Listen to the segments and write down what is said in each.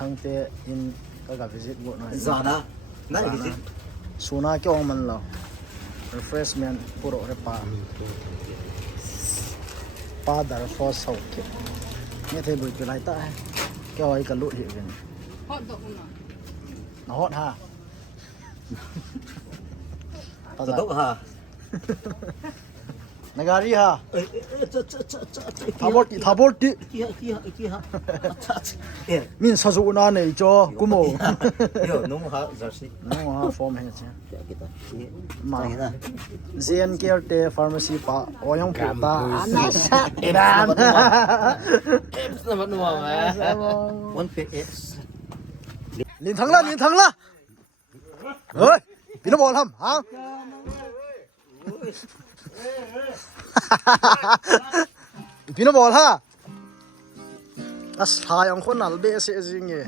ทั้งเตอินก็กับวิสิตบุหน่อย Zana, na visit. สุนัขเกี่ยวมันเรา refreshment ปุโรเรปาปาดาร์ฟอสเซาเกเนี่ยเทบุยจุไลตาเกี่ยวไอ้กระลุเหวี่ยง ฮอตดอกน่ะ น้าฮอตฮะ Tadok ha. นากาลีฮะ Cha. ทาบอร์ติ Iki ha. Eh, มินซาซูนาเนยจ่อกุโม yo, nung ha zarsi. น้องฮะฟอร์มเฮเช่ Kita. มา Kita. เซียนเกียร์เตฟาร์มาซีปะโอยองผูตาอันนั้นแบน Eps naman mo ma. One pay eps. ลินทั้งละเฮ้ยพี่น้องบอลทำฮะพี่น้องบอลฮะอัสทายองคนนั่นเบสเอซิงเงี้ย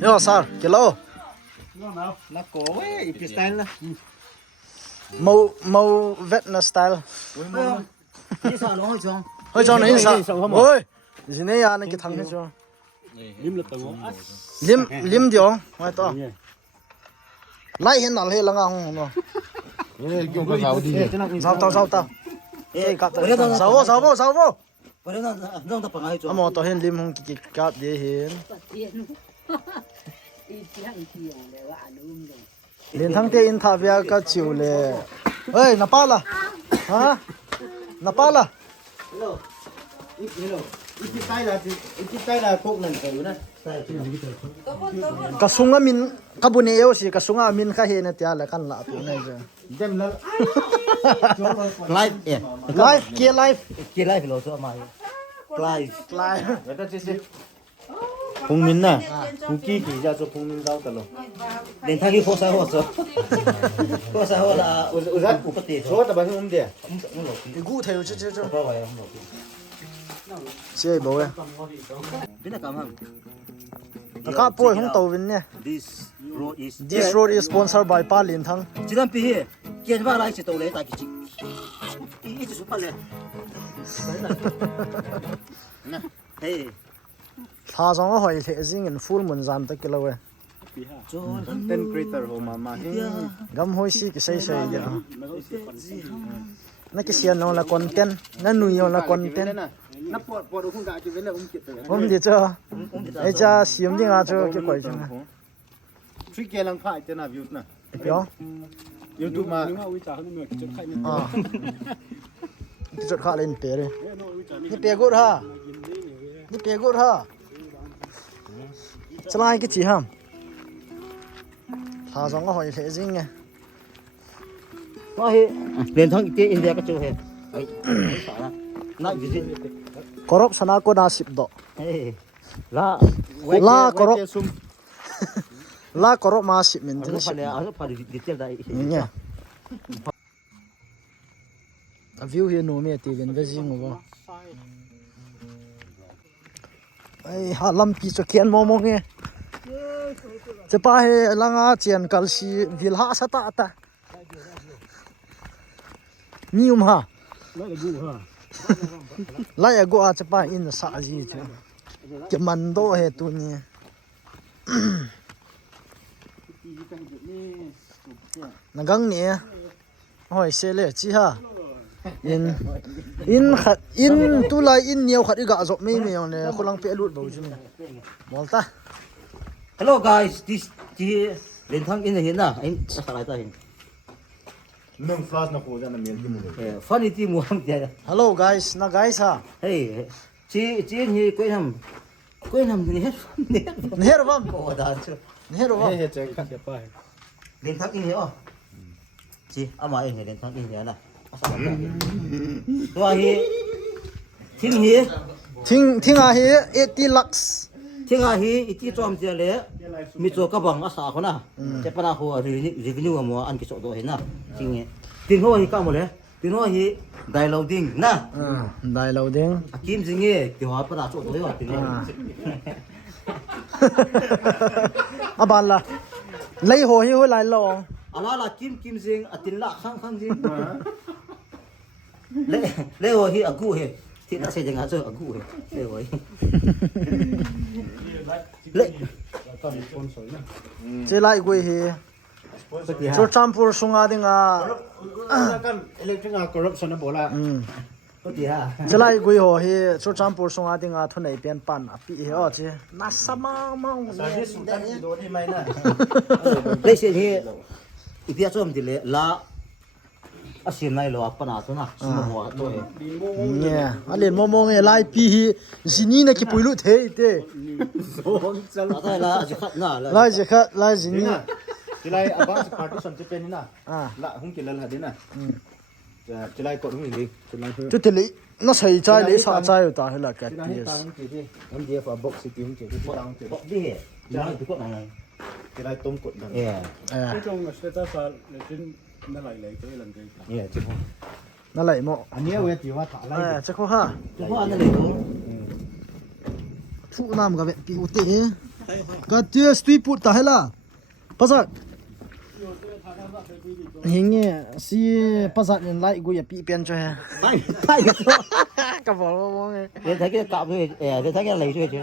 โย่ซาร์กิโล Nako, eh, ipistyle na. mau vet na style Ni sa lo chong. เฮ้ยจอนี่ซะเฮ้ยสิเนี่ยยานี่กิทังให้จอ Lim lực tầng as. ลิมเดียวไม่ต่อไล่เห็นนั่นเฮลังอ่างเนาะ Kêu cả gạo đi. เศร้าเอ้ยกัดเศร้า Wala na nung ta pangay อ chong. มอต่อเห็นลิมหงกิกัดเดียเห็น เตียนอีเตียงเลยว่าอนุมเลย เรียนทั้งเตอินทาเวียก็ชิวเลยเฮ้ยนาปาล่ะฮะนาปาล่ะ Hello. Hello. Ipistyle la kok nan kayo na. กระสุงมินกบุเนเอวสิกระสุงมินข้าเห็นเตียละกันละตัวนี้จ้ะ Dem la. Live eh. ไลฟ์เกียร์ไลฟ์ Ki live lo so ma. Live. ไลฟ์ Wata chisi. Pungmin na. Kuki ki ja so pungmin daw talo. Den thagi khosa ho so. Khosa ho la uzat upati. So ta ba hum de. อีกูเทวเจ๊ Ba ba ya hum. เจ๊บอกเว้ย Bina kam ham. แล้วก็ป่วยของตัววินเนี่ย This road is This road is sponsored by ป้าลินทั้ง Jidan pi he. Kian ba lai chi to le ta ki chi. I chi su pa le. Na. Hey. ทาสองก็หอยเทซิงอินฟูลเหมือนจานตะกิโลเว้ย Ten creator ho mama. กำหอยสิกิใส่เดี๋ยวนักเสียนเอาละคอนเทนต์นั่นหนุ่ยเอาละคอนเทนต์ Na por ukun ga ki vele um kit. ผมเดี๋ยวเจ้าไอ้จ้าเสียมจริงอ่ะเจ้าเก็บไว้จังนะ Trick ke lang phai tena view na. เดี๋ยว YouTube ma. อ่าที่จุดขาเล่นเปรย์นี่เปรย์กูดฮะนี่เปรย์กูดฮะสลายกี่ทีฮะทาสองก็หอยเทซิงไง Có he. Lên thong ke India ka chu he. Ai. Sa na. Na visit. กรบสนาก็น่าสิบดอก Hey. La. ลากรบลากรบมาสิบมิล Ano pa le? Ano pa detail dai. เนี่ยวิวเฮียโนเมียตีเป็นเวซิงวะไอ้ฮาลัมปีจะเขียนมองเนี่ยจะไปลังอาเจียนกัลซีวิลฮาสตาตามีฮะไล่กูอาจจะไปอินสาจีจ้ะจะมันโตเหตุนี้นังกังเนี่ยโอ้ยเสเลจีฮะอินตุลายอินเหนียวขัดอีกอะจบไม่เหนียวเนี่ยคนลังเปรุดบ่จุ่มมอลตา Hello guys. This lên thong in here na. Ai sa lai ta hin. Nung flash na ko ja na mel ki mo. Funny ti mo ham dia. ฮัลโหล guys นะ guys ฮะ Hey. Chi hi koi nam. Koi nam ni he. นี่เหรอวะ Ko da chu. นี่เหรอวะ He check ka pa. Lên thong in here oh. Chi ama in lên thong in here na. Asa ka. Tua hi. Thing hi. ทิ้งอาเฮีย80 ลักซ์ Thing a hi iti chom tia le. Mi cho ka bang asa ko na. Che pa na ho revenue mo an ki so do he na. Ting he. Ting ho hi ka mo le. Ting ho hi dialoguing na. ได้แล้วเด้ง Kim jing ye ki ho pa da cho do yo ting he. อาบันล่ะไล่หัวเฮียหัวไหลลอง Ala la kim jing atin la khang jing. Le ho hi agu he. ที่น่าเสียจังงั้นเจออากูเอ้ยไว้เละ เจไลกวยเฮโจชัมพูสุงาดิงา kan electric corruption na bola ก็ดีฮะ เจไลกวยโหเฮโจชัมพูสุงาดิงาทุนไหนเปลี่ยนปันอปีเฮอเจนัสมามัง service sultan ni do di mai na เละเสียที่อีเปียชมดิเลยละอาเซียนในโลกปนาตัวนะสมหัวตัวเอง เนี่ยอันเล่นมองเฮไลปีเฮจินีนะกิปุยลุเทเต อะไรละจะขัดหน้าละ ไลจิคะไลจินี tilai abang party son che pen ni na อ่า la hung kilal ha din na tilai ko hung ni tilai hu จุดที่น่าใส่ใจเลยสะใจอยู่ตาเฮละกัน tilai ta hung ki di hum dia fa box ki hung ki ti tang ki บอกดิจะให้ทุกคนอะไร tilai tom kot dan เอ้ย เออ trong status là trên nó lại cái lần cái เนี่ยจุ๊บ นั่นแหละหมอ ania we ti wa tha เอ lai อจะเข้าห้า จุ๊บอันนั้นเลยทุก ทุกน้ำกับปีอุตเตก็เจอสตีปุตตาเฮละภาษาเฮงเงี้ยสิภาษาเนี่ยไล่กูอย่าปีเปลี่ยนช่วย ไปไปกัน กับบอกว่าไง เดี๋ยวถ้าแกกลับเลยเดี๋ยวถ้าแกอะไรช่วยช่วย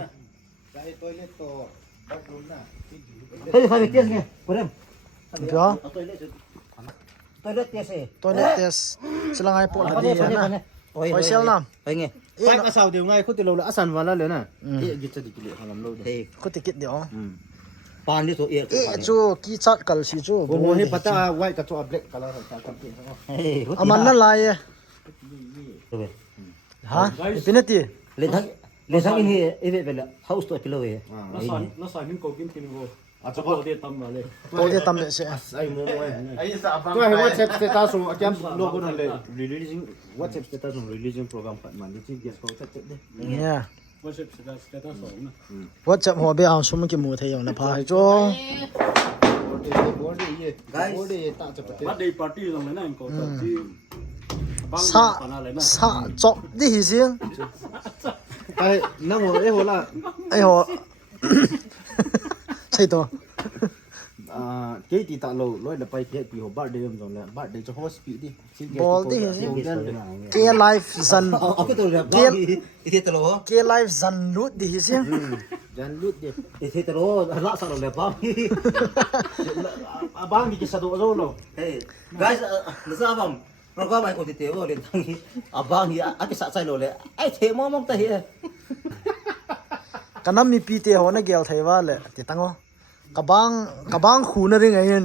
dai toilet to bathroom na เฮ้ยใครไปเตี้ยไงเพื่อน เดี๋ยว ตัวเล็กเตี้ยสิ ตัวนี้เตสสลังไอ้ปวดดีนะไปเซลน้ ไปไง ำ pai ka saw deu ngai khu ti lo la asan wala le na e gi cha di ki le hangam lo de เฮ้ย กูติกิดเดี๋ยว ปานที่ตัวเอีย เอ๊ะจูกีจัดกัลสิจู o mo he pata white ka to black color ka kam ki เฮ้ย อามันนั่นลายฮะเป็นตี เล่นทั้งนี้เอเวเป็นละเฮาส์ตัวกิโลเอง nó xài những cầu kim kim vô a cha cầu đi tâm vào lên ตัวเดียวตำเลยเสีย ai mo mo ai sa abang to he whatsapp status so akam logo na le releasing whatsapp status on releasing program pat man ni guest ko cha de เนี่ย nó sẽ status sống nè ว่าจะหัวเบี้ยสมกิมูเทียงนะพายจู body ye body ta cha pat bắt đi party rồi này anh cầu tập chi สะสะจบดีเสียง ai na mo e hola ไอ้หัวใช่ตัว ke ti ta lo loi la pai ke pi ho birthday am jong la birthday cho host pi di บอลดีเสียงเกย์ไลฟ์ซัน เอาไปตัวเดียวบ้างอีเทตโล เกย์ไลฟ์ซันลุดดีเสียง jan lut de อีเทตโลละสักเลยบ้าง abang di sa do zo lo เฮ้ย guys นึกซะบ้างโปรแกรมไอ้คนที่เที่ยวเรียนทั้งนี้บ้างอ่ะไอ้สัตว์ใจโลเลยไอ้เทมอมองแต่เหี้ย กันน้ำมีปีเตหัวนักเกลไทยว่าเลยติดตั้งวะกระบังขูนอะไรไงเห็น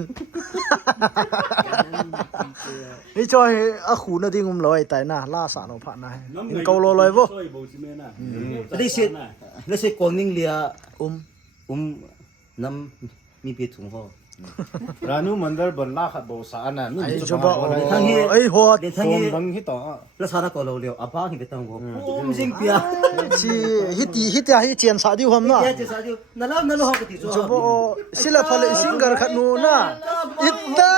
นี่จอยอะขูนอะไรงุมลอยแต่น่ะล่าสารพัดนะเห็นเกาโลลอยบ่ chơi bầu chim nè นี่สินี่สิกวางนิ่งเลียน้ำมีเปียถุงห่อ ranu mandar ban la khat bo sa ana mi ไอ้ chu จูบ ba ไอ้หัว เดี๋ยวทั้ง phone นี้ bang hi to แล้วสารก็เราเลี้ยวบ้างที่ไปตั้งหัวจริงเปีย ชีฮิตฮิเจียนสาดิวหอมน่ะ เดี๋ยวจะสาธิตนั่นแล้วเขาก็ติด จูบศิลปะเลยสิงเกอร์ขัดนูน่ะอิตตา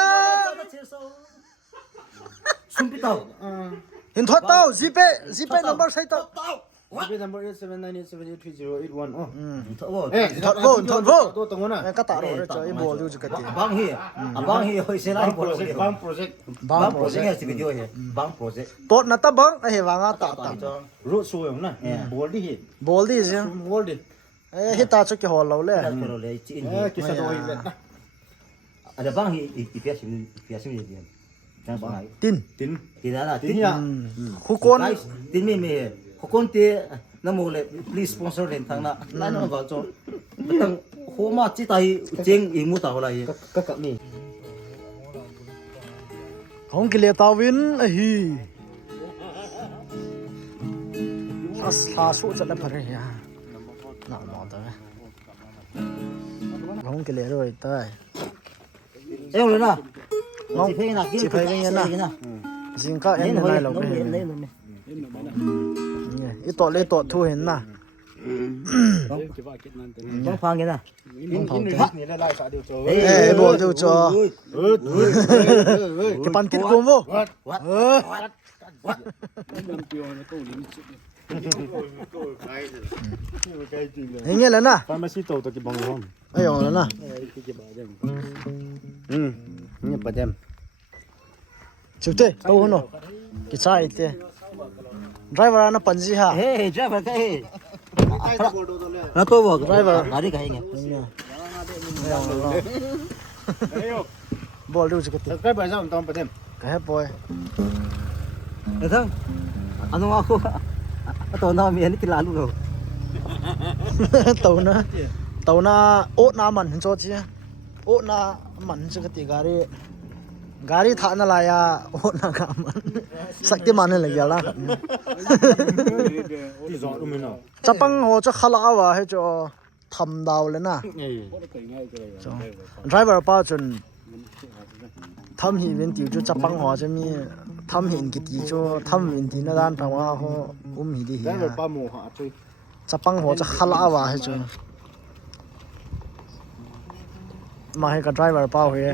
ซุ่มไปเต่า เห็นทอดเต้าจีเป้นัมเบอร์ใส่เต้า Happy number 8798783081 oh โอ้ eh ทอดโว้ to tong na ก็ตาโรเลยจ้ะไอ้บอลดูจุกันดิ บางเฮียบางเฮียเฮ้ยเสียไร bang บอล project bang project บางโปรเจกต์สิวิดีโอเฮียบางโปรเจกต์ โต๊ะนัตตาบังไอ้วางอ่ะตา road show yong na bol di hi บอลดิสิ bol di เอ้ฮิตาชุกกี่หอเราเลย แล้วก็เลยจีน ki sa do hi le อันนี้บางเฮียอีเปียสิเดียนจังสมัย ติน tin ทีนั้นอ่ะ tin ya คุกน ทีนี้มีคนที่น้ำมูกเลย please sponsor เล่นทางนั้นนั่นก็จะตั้งหัวมาจิตใจเจงอีมูตาอะไร ka ka ni ของกิเลตาวินไอ้ฮีอัสลาสุจัดแล้วพะเรียน่าหมอตัวของกิเลด้วยตาย เอ้าเลยนะ น้อง จีเพย์นะ จีเพย์กันนะจิงก็เอ็นได้หรอกไม่เห็นเนี่ยอีตัวเล็กตัวทูเห็นนะ cái vài cái nan tên ต้องฟังกันนะ in ni la lai sa dio cho เอ้บอลดูจอจะปันกินกูมั้ง what năm tiêu nó câu lính chụp เฮ้ยเงี้ยแล้วนะ pharmacy to to ki bang hom ไอ้หยองแล้วนะ cái bà đây ni pa dem จุดเต้เอาหัวหนูกินชาอีเต้ driver na panji ha Hey, driver ka hey. Kai ta bodo to le. Na to bo Driver. Gari ka hinga. bol du chikati Kai ba jam tom patem. ka he boy Ito. Ano ako? Ato na mi ani kilalo ro. tàu na ốt na man cho chi ốt na man chikati gari tha na la ya ốt na ka man sakti man le ya la Ti zo du min no. chapang ho cho khala wa he cho tham daw le na driver pa chun tham hi ven ti chu chapang ho che mi tham hin ki ti chu tham win ti na dan tawa ho hi di Dai hi ba mo ha chui. chapang ho cho khala wa he chu ma he ka driver pa ho ye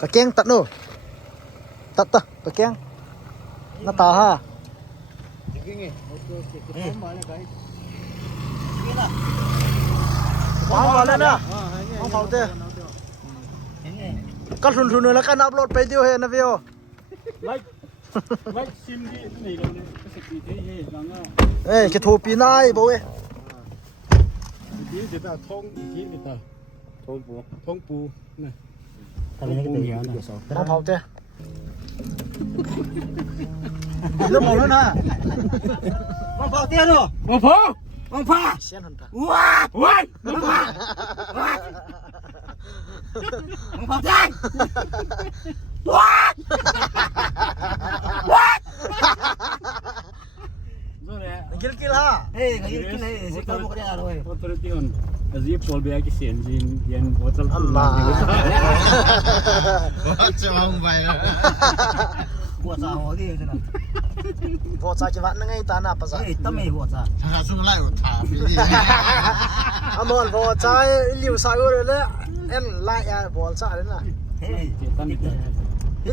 ka keng tat no tat ka keng na ta ha Wang vào lên nè. Wang vào thế. Cắt thun thun nữa kan upload pe tiêu he na video. Like sim di ni lo ni se ki te ye lang a Ê cái thô pi nai bố ơi. di de ta thong di ni ta thong pu na Kami ni kita ya na. Wang vào thế. Nó màu lên ha. Mang pa tiyan no. mo pho Mang pa. Xiên hẳn ta. Wa! wai mo pho Mang pa tiyan. Wa! zo le Kill kill ha. Hey, kayo kile si kamu kaya ro eh. authority on azi pol be ki sen jin yen bottle Allah. Chong bai. Buat sa ho di sana. Vô cha cái vạn ngay ta na pa sa. Hey, tame buat sa. Ha su lai u tha bi ni. Amon vô cha liu sa go le en lại à bol cha đấy nè. Hey, tan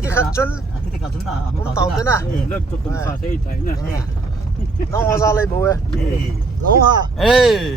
Cái khát chun kita ka tuna. Ông tàu thế nè. le to tum fa sei tai na Hey. nó ho ra lấy bố ơi. Hey. Lâu ha. Hey.